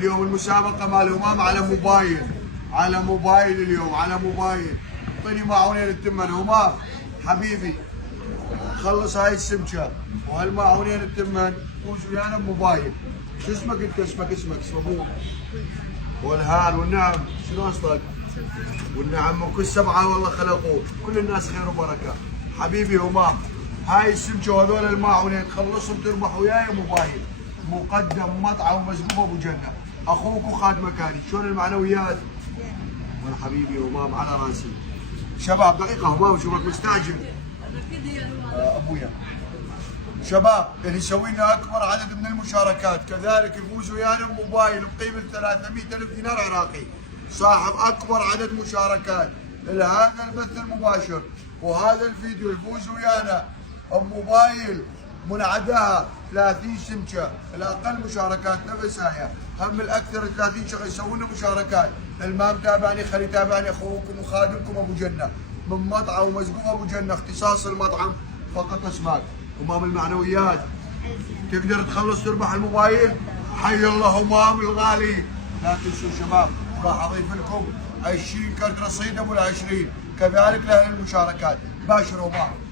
اليوم المسابقة مال همام على موبايل، على موبايل اليوم، على موبايل. اعطيني معونين التمن همام حبيبي، خلص هاي السمكة وهالمعونين التمن فوز ويانا بموبايل. شو اسمك انت؟ اسمك ابوك والهان والنعم. شنو اصلك؟ والنعم وكل سبعة والله خلقوه، كل الناس خير وبركة. حبيبي همام هاي السمكة وهذول المعونين تخلصهم تربح وياي موبايل مقدم مطعم مسقوب ابو جنة، اخوك وخادم مكاني. شلون المعنويات؟ وانا حبيبي همام على راسي. شباب دقيقة همام شوفك مستعجل. ابويا شباب اللي يسوي لنا اكبر عدد من المشاركات كذلك يفوز ويانا بموبايل بقيمه 300,000 دينار عراقي. صاحب اكبر عدد مشاركات لهذا البث المباشر وهذا الفيديو يفوز ويانا بموبايل منعدها 30 سمكه. الاقل مشاركات نفس هاي، هم الاكثر 30 شخص يسوون لنا مشاركات. اللي متابعني خلي يتابعني اخوكم وخادمكم ابو جنه من مطعم مسقوب ابو جنه، اختصاص المطعم فقط اسماك. همام المعنويات تقدر تخلص تربح الموبايل. حي الله همام الغالي. لا تنسوا شباب راح اضيف لكم 20 كرت رصيد ابو ال20 كذلك لاهل المشاركات. باشر همام.